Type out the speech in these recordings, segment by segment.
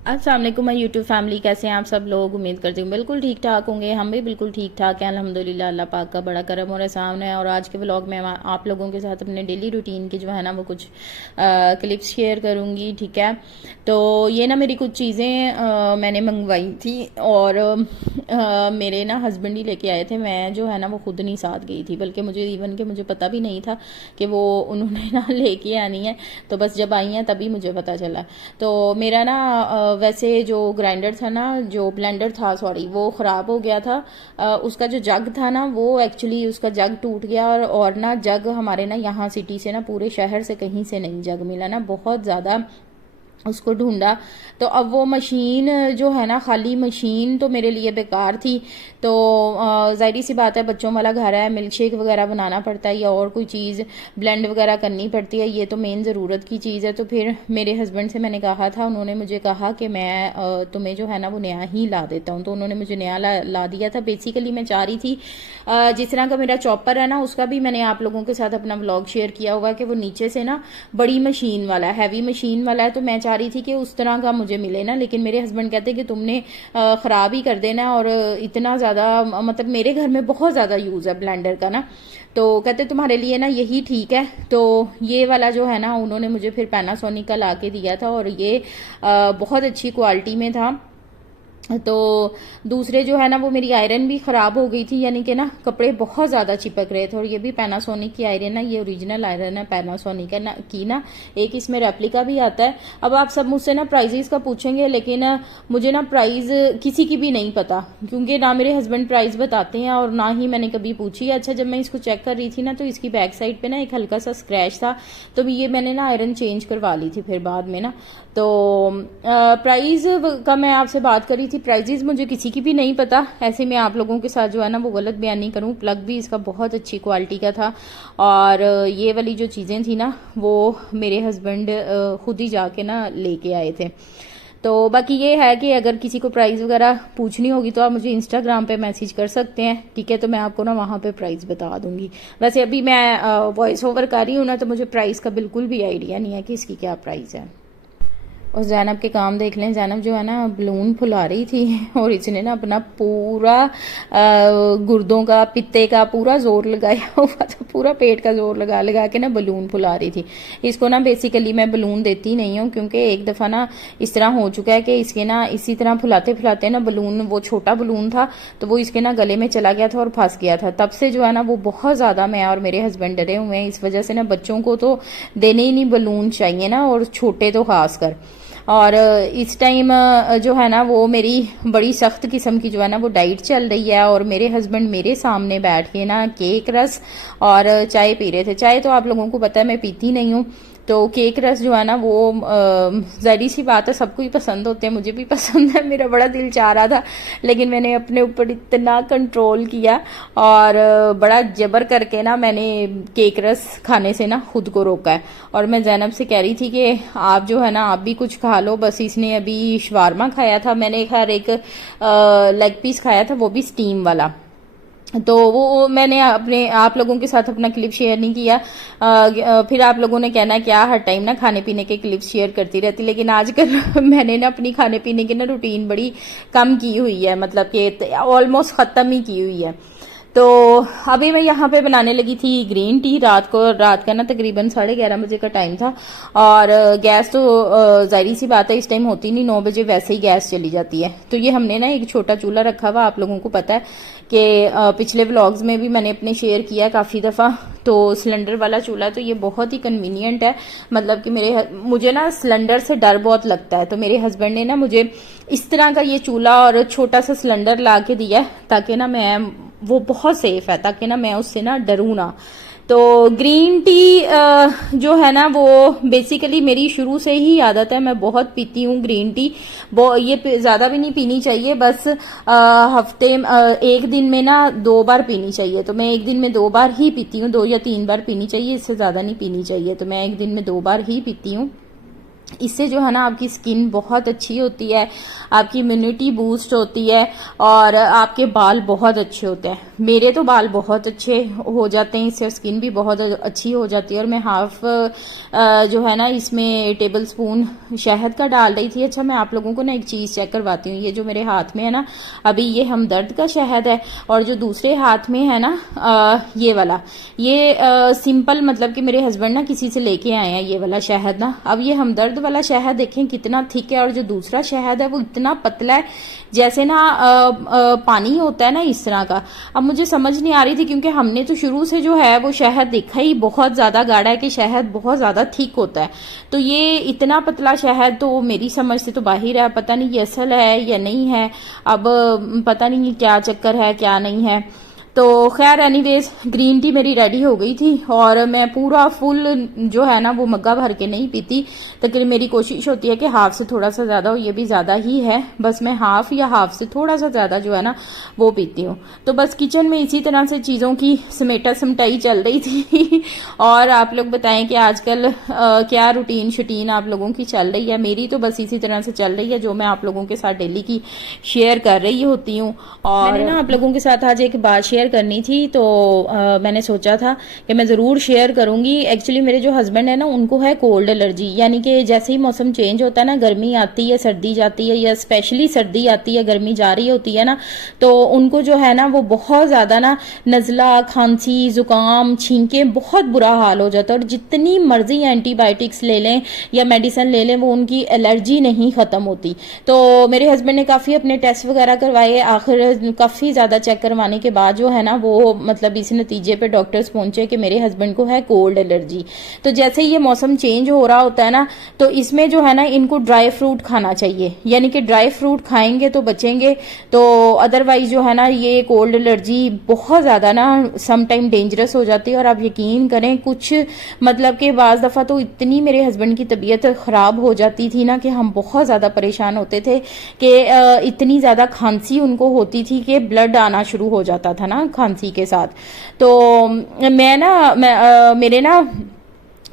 अस्सलाम वालेकुम my YouTube family, कैसे हैं आप सब लोग। उम्मीद करती हूँ बिल्कुल ठीक ठाक होंगे। हम भी बिल्कुल ठीक ठाक हैं अल्हम्दुलिल्लाह। अल्लाह पाक का बड़ा करम और एहसान है। और आज के व्लॉग में आप लोगों के साथ अपने डेली रूटीन की जो है ना वो कुछ क्लिप्स शेयर करूँगी, ठीक है। तो ये ना मेरी कुछ चीज़ें मैंने मंगवाई थी और मेरे ना हस्बैंड ही लेके आए थे। मैं जो है ना वो खुद नहीं साथ गई थी, बल्कि मुझे पता भी नहीं था कि वो उन्होंने ना लेके आनी है। तो बस जब आई हैं तभी मुझे पता चला। तो मेरा ना वैसे जो ग्राइंडर था ना, जो ब्लेंडर था सॉरी, वो ख़राब हो गया था। उसका जो जग था ना वो एक्चुअली उसका जग टूट गया। और ना जग हमारे ना यहाँ सिटी से ना पूरे शहर से कहीं से नहीं जग मिला ना, बहुत ज़्यादा उसको ढूंढा। तो अब वो मशीन जो है ना, खाली मशीन तो मेरे लिए बेकार थी। तो जाहिर सी बात है, बच्चों वाला घर है, मिल्क शेक वगैरह बनाना पड़ता है या और कोई चीज़ ब्लेंड वगैरह करनी पड़ती है, ये तो मेन ज़रूरत की चीज़ है। तो फिर मेरे हस्बैंड से मैंने कहा था, उन्होंने मुझे कहा कि मैं तुम्हें जो है ना वो नया ही ला देता हूँ। तो उन्होंने मुझे नया ला दिया था। बेसिकली मैं चाह रही थी जिस तरह का मेरा चॉपर है ना, उसका भी मैंने आप लोगों के साथ अपना व्लॉग शेयर किया होगा कि वो नीचे से ना बड़ी मशीन वाला है, हैवी मशीन वाला है। तो मैं चाह रही थी कि उस तरह का मुझे मिले ना, लेकिन मेरे हस्बैंड कहते कि तुमने ख़राब ही कर देना। और इतना ज़्यादा मतलब मेरे घर में बहुत ज़्यादा यूज़ है ब्लेंडर का ना, तो कहते तुम्हारे लिए ना यही ठीक है। तो ये वाला जो है ना उन्होंने मुझे फिर पैनासोनिक का ला के दिया था और ये बहुत अच्छी क्वालिटी में था। तो दूसरे जो है ना वो मेरी आयरन भी ख़राब हो गई थी, यानी कि ना कपड़े बहुत ज़्यादा चिपक रहे थे। और ये भी पैनासोनिक की आयरन है, ये ओरिजिनल आयरन है पैनासोनिक है ना की ना। एक इसमें रेप्लिका भी आता है। अब आप सब मुझसे ना प्राइजेस का पूछेंगे, लेकिन मुझे ना प्राइस किसी की भी नहीं पता, क्योंकि ना मेरे हस्बैंड प्राइस बताते हैं और ना ही मैंने कभी पूछी। अच्छा, जब मैं इसको चेक कर रही थी ना तो इसकी बैक साइड पे ना एक हल्का सा स्क्रैच था। तो ये मैंने ना आयरन चेंज करवा ली थी फिर बाद में ना। तो प्राइस का मैं आपसे बात करी थी, प्राइजेस मुझे किसी की भी नहीं पता। ऐसे में आप लोगों के साथ जो है ना वो गलत बयान नहीं करूँ। प्लग भी इसका बहुत अच्छी क्वालिटी का था। और ये वाली जो चीज़ें थी ना वो मेरे हस्बैंड खुद ही जाके ना लेके आए थे। तो बाकी ये है कि अगर किसी को प्राइस वगैरह पूछनी होगी तो आप मुझे इंस्टाग्राम पे मैसेज कर सकते हैं, ठीक है। तो मैं आपको ना वहाँ पे प्राइस बता दूंगी। वैसे अभी मैं वॉइस ओवर कर रही हूँ ना, तो मुझे प्राइस का बिल्कुल भी आइडिया नहीं है कि इसकी क्या प्राइस है। और जैनब के काम देख लें, जैनब जो है ना बलून फुला रही थी और इसने ना अपना पूरा गुर्दों का, पित्ते का पूरा जोर लगाया हुआ था, पूरा पेट का जोर लगा लगा के ना बलून फुला रही थी। इसको ना बेसिकली मैं बलून देती नहीं हूँ, क्योंकि एक दफ़ा ना इस तरह हो चुका है कि इसके ना इसी तरह फुलाते फुलाते ना बलून, वो छोटा बलून था तो वो इसके ना गले में चला गया था और फंस गया था। तब से जो है ना वो बहुत ज़्यादा मैं और मेरे हस्बैंड डरे हुए हैं। इस वजह से ना बच्चों को तो देने ही नहीं बलून चाहिए ना, और छोटे तो खास कर। और इस टाइम जो है ना वो मेरी बड़ी सख्त किस्म की जो है ना वो डाइट चल रही है। और मेरे हस्बैंड मेरे सामने बैठ के ना केक रस और चाय पी रहे थे। चाय तो आप लोगों को पता है मैं पीती नहीं हूँ। तो केक रस जो है ना वो ज़ाहिर सी बात है सबको ही पसंद होते हैं, मुझे भी पसंद है। मेरा बड़ा दिल चाह रहा था, लेकिन मैंने अपने ऊपर इतना कंट्रोल किया और बड़ा जबर करके ना मैंने केक रस खाने से ना खुद को रोका है। और मैं जैनब से कह रही थी कि आप जो है ना आप भी कुछ खा लो। बस इसने अभी शवारमा खाया था, मैंने खैर एक लेग पीस खाया था, वो भी स्टीम वाला। तो वो मैंने अपने आप लोगों के साथ अपना क्लिप शेयर नहीं किया। फिर आप लोगों ने कहना क्या हर टाइम ना खाने पीने के क्लिप शेयर करती रहती, लेकिन आजकल मैंने ना अपनी खाने पीने की ना रूटीन बड़ी कम की हुई है, मतलब कि ऑलमोस्ट ख़त्म ही की हुई है। तो अभी मैं यहाँ पे बनाने लगी थी ग्रीन टी। रात का ना तकरीबन 11:30 बजे का टाइम था। और गैस तो जाहिर सी बात है इस टाइम होती नहीं, 9 बजे वैसे ही गैस चली जाती है। तो ये हमने ना एक छोटा चूल्हा रखा हुआ, आप लोगों को पता है कि पिछले व्लॉग्स में भी मैंने अपने शेयर किया काफ़ी दफ़ा। तो सिलेंडर वाला चूल्हा तो ये बहुत ही कन्वीनियंट है। मतलब कि मुझे ना सिलेंडर से डर बहुत लगता है, तो मेरे हस्बैंड ने ना मुझे इस तरह का ये चूल्हा और छोटा सा सिलेंडर ला के दिया, ताकि ना मैं, वो बहुत सेफ है, ताकि ना मैं उससे ना डरूँ ना। तो ग्रीन टी जो है ना वो बेसिकली मेरी शुरू से ही आदत है, मैं बहुत पीती हूँ ग्रीन टी। ये ज़्यादा भी नहीं पीनी चाहिए, बस हफ्ते एक दिन में ना 2 बार पीनी चाहिए। तो मैं एक दिन में 2 बार ही पीती हूँ, 2 या 3 बार पीनी चाहिए, इससे ज़्यादा नहीं पीनी चाहिए। तो मैं एक दिन में 2 बार ही पीती हूँ। इससे जो है ना आपकी स्किन बहुत अच्छी होती है, आपकी इम्यूनिटी बूस्ट होती है और आपके बाल बहुत अच्छे होते हैं। मेरे तो बाल बहुत अच्छे हो जाते हैं इससे, स्किन भी बहुत अच्छी हो जाती है। और मैं हाफ जो है ना इसमें टेबल स्पून शहद का डाल रही थी। अच्छा, मैं आप लोगों को ना एक चीज़ चेक करवाती हूँ। ये जो मेरे हाथ में है ना अभी, ये हमदर्द का शहद है, और जो दूसरे हाथ में है ना ये वाला, ये सिंपल, मतलब कि मेरे हस्बैंड ना किसी से लेके आए हैं ये वाला शहद ना। अब ये हमदर्द वाला शहद देखें कितना थिक है, और जो दूसरा शहद है वो इतना पतला है, जैसे ना पानी होता है ना इस तरह का। अब मुझे समझ नहीं आ रही थी, क्योंकि हमने तो शुरू से जो है वो शहद देखा ही बहुत ज्यादा गाढ़ा है कि शहद बहुत ज्यादा थिक होता है। तो ये इतना पतला शहद तो मेरी समझ से तो बाहर है। पता नहीं ये असल है या नहीं है, अब पता नहीं क्या चक्कर है क्या नहीं है। तो खैर एनीवेज, ग्रीन टी मेरी रेडी हो गई थी, और मैं पूरा फुल जो है ना वो मग्गा भर के नहीं पीती। तकरीबन मेरी कोशिश होती है कि हाफ से थोड़ा सा ज़्यादा हो, ये भी ज़्यादा ही है, बस मैं हाफ या हाफ से थोड़ा सा ज़्यादा जो है ना वो पीती हूँ। तो बस किचन में इसी तरह से चीज़ों की समेटा समटाई चल रही थी। और आप लोग बताएं कि आजकल क्या रूटीन शूटीन आप लोगों की चल रही है। मेरी तो बस इसी तरह से चल रही है, जो मैं आप लोगों के साथ डेली की शेयर कर रही होती हूँ। और मैंने ना आप लोगों के साथ आज एक बात शेयर करनी थी, तो मैंने सोचा था कि मैं ज़रूर शेयर करूंगी। एक्चुअली मेरे जो हस्बैंड है ना उनको है कोल्ड एलर्जी, यानी कि जैसे ही मौसम चेंज होता है ना, गर्मी आती है सर्दी जाती है, या स्पेशली सर्दी आती है गर्मी जा रही होती है ना, तो उनको जो है ना वो बहुत ज़्यादा ना नज़ला, खांसी, जुकाम, छींके, बहुत बुरा हाल हो जाता है। और जितनी मर्जी एंटीबायोटिक्स ले लें या मेडिसिन ले लें, वो उनकी एलर्जी नहीं ख़त्म होती। तो मेरे हस्बैंड ने काफ़ी अपने टेस्ट वगैरह करवाए, आखिर काफ़ी ज़्यादा चेक करवाने के बाद जो है ना वो मतलब इस नतीजे पे डॉक्टर्स पहुंचे कि मेरे हस्बैंड को है कोल्ड एलर्जी। तो जैसे ही ये मौसम चेंज हो रहा होता है ना, तो इसमें जो है ना इनको ड्राई फ्रूट खाना चाहिए, यानी कि ड्राई फ्रूट खाएंगे तो बचेंगे। तो अदरवाइज जो है ना ये कोल्ड एलर्जी बहुत ज़्यादा ना सम टाइम डेंजरस हो जाती है। और आप यकीन करें, कुछ मतलब कि बाज़ दफ़ा तो इतनी मेरे हस्बैंड की तबीयत ख़राब हो जाती थी ना कि हम बहुत ज़्यादा परेशान होते थे कि इतनी ज़्यादा खांसी उनको होती थी कि ब्लड आना शुरू हो जाता था ना खांसी के साथ। तो मेरे ना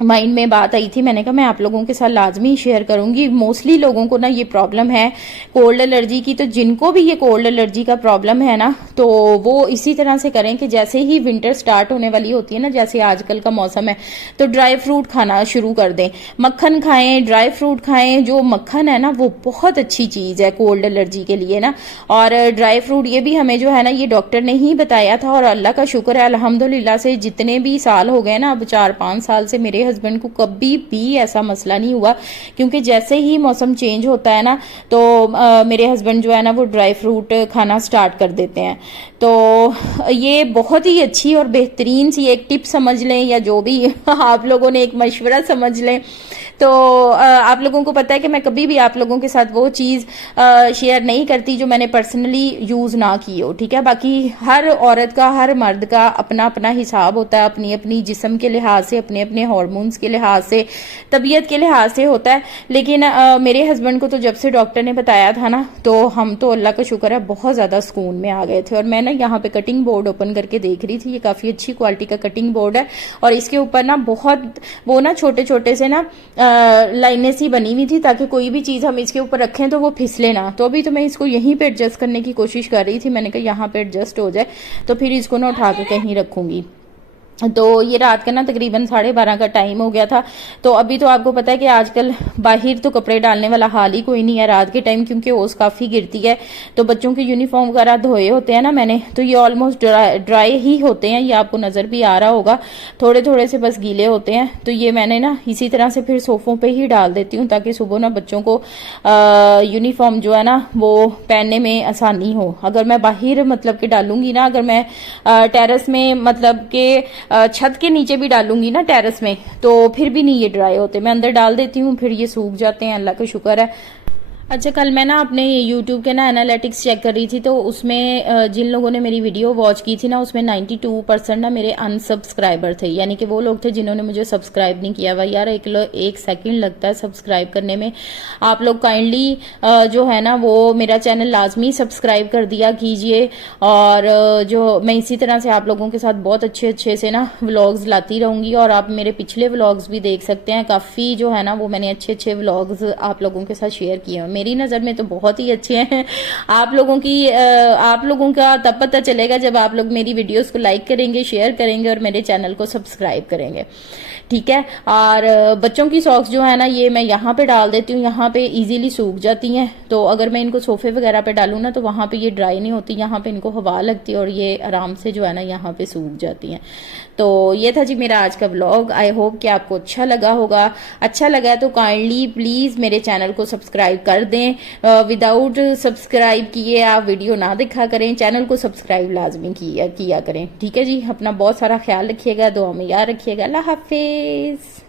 माइंड में बात आई थी, मैंने कहा मैं आप लोगों के साथ लाजमी शेयर करूंगी। मोस्टली लोगों को ना ये प्रॉब्लम है कोल्ड एलर्जी की। तो जिनको भी ये कोल्ड एलर्जी का प्रॉब्लम है ना, तो वो इसी तरह से करें कि जैसे ही विंटर स्टार्ट होने वाली होती है ना, जैसे आजकल का मौसम है, तो ड्राई फ्रूट खाना शुरू कर दें। मक्खन खाएं, ड्राई फ्रूट खाएं। जो मक्खन है ना वो बहुत अच्छी चीज़ है कोल्ड एलर्जी के लिए ना। और ड्राई फ्रूट ये भी हमें जो है ना ये डॉक्टर ने ही बताया था, और अल्लाह का शुक्र है अल्हम्दुलिल्लाह से जितने भी साल हो गए ना, अब 4-5 साल से मेरे हस्बैंड को कभी भी ऐसा मसला नहीं हुआ। क्योंकि जैसे ही मौसम चेंज होता है ना, तो मेरे हस्बैंड जो है ना वो ड्राई फ्रूट खाना स्टार्ट कर देते हैं। तो ये बहुत ही अच्छी और बेहतरीन सी एक टिप समझ लें, या जो भी आप लोगों ने एक मशवरा समझ लें। तो आप लोगों को पता है कि मैं कभी भी आप लोगों के साथ वो चीज़ शेयर नहीं करती जो मैंने पर्सनली यूज़ ना की हो, ठीक है। बाकी हर औरत का, हर मर्द का अपना अपना हिसाब होता है, अपनी अपनी जिस्म के लिहाज से, अपने अपने हार्मोन्स के लिहाज से, तबीयत के लिहाज से होता है। लेकिन मेरे हस्बैंड को तो जब से डॉक्टर ने बताया था ना, तो हम तो अल्लाह का शुक्र है बहुत ज़्यादा सुकून में आ गए थे। और मैं ना यहाँ पे कटिंग बोर्ड ओपन करके देख रही थी, ये काफ़ी अच्छी क्वालिटी का कटिंग बोर्ड है, और इसके ऊपर ना बहुत वो ना छोटे छोटे से ना लाइनें सी बनी हुई थी, ताकि कोई भी चीज़ हम इसके ऊपर रखें तो वो फिसले ना। तो अभी तो मैं इसको यहीं पे एडजस्ट करने की कोशिश कर रही थी, मैंने कहा यहाँ पे एडजस्ट हो जाए, तो फिर इसको ना उठा के कहीं रखूंगी। तो ये रात का ना तकरीबन 12:30 का टाइम हो गया था। तो अभी तो आपको पता है कि आजकल बाहर तो कपड़े डालने वाला हाल ही कोई नहीं है रात के टाइम, क्योंकि ओस काफ़ी गिरती है। तो बच्चों के यूनिफॉर्म वगैरह धोए होते हैं ना मैंने, तो ये ऑलमोस्ट ड्राई ही होते हैं, ये आपको नज़र भी आ रहा होगा, थोड़े थोड़े से बस गीले होते हैं। तो ये मैंने ना इसी तरह से फिर सोफ़ों पर ही डाल देती हूँ, ताकि सुबह ना बच्चों को यूनिफॉर्म जो है ना वो पहनने में आसानी हो। अगर मैं बाहर मतलब कि डालूंगी ना, अगर मैं टेरेस में मतलब के छत के नीचे भी डालूंगी ना टेरेस में, तो फिर भी नहीं ये ड्राई होते। मैं अंदर डाल देती हूँ, फिर ये सूख जाते हैं, अल्लाह का शुक्र है। अच्छा, कल मैं ना अपने YouTube के ना एनालिटिक्स चेक कर रही थी, तो उसमें जिन लोगों ने मेरी वीडियो वॉच की थी ना, उसमें 92% ना मेरे अनसब्सक्राइबर थे, यानी कि वो लोग थे जिन्होंने मुझे सब्सक्राइब नहीं किया हुआ। यार एक सेकंड लगता है सब्सक्राइब करने में। आप लोग काइंडली जो है ना वो मेरा चैनल लाजमी सब्सक्राइब कर दिया कीजिए, और जो मैं इसी तरह से आप लोगों के साथ बहुत अच्छे अच्छे से ना व्लॉग्स लाती रहूंगी, और आप मेरे पिछले व्लॉग्स भी देख सकते हैं, काफ़ी जो है ना वो मैंने अच्छे अच्छे व्लॉग्स आप लोगों के साथ शेयर किए हैं। मेरी नज़र में तो बहुत ही अच्छे हैं। आप लोगों का तब पता चलेगा जब आप लोग मेरी वीडियोस को लाइक करेंगे, शेयर करेंगे और मेरे चैनल को सब्सक्राइब करेंगे। ठीक है। और बच्चों की सॉक्स जो है ना, ये मैं यहाँ पे डाल देती हूँ, यहाँ पे इजीली सूख जाती हैं, तो अगर मैं इनको सोफे वगैरह पे डालूँ ना तो वहाँ पे ये ड्राई नहीं होती, यहाँ पे इनको हवा लगती है और ये आराम से जो है ना यहाँ पे सूख जाती हैं। तो ये था जी मेरा आज का व्लॉग। आई होप कि आपको अच्छा लगा होगा। अच्छा लगा तो काइंडली प्लीज मेरे चैनल को सब्सक्राइब कर दें। विदाउट सब्सक्राइब किए आप वीडियो ना देखा करें, चैनल को सब्सक्राइब लाजमी किया करें। ठीक है जी, अपना बहुत सारा ख्याल रखिएगा, दुआ में याद रखिएगा। अल्लाह हाफिज।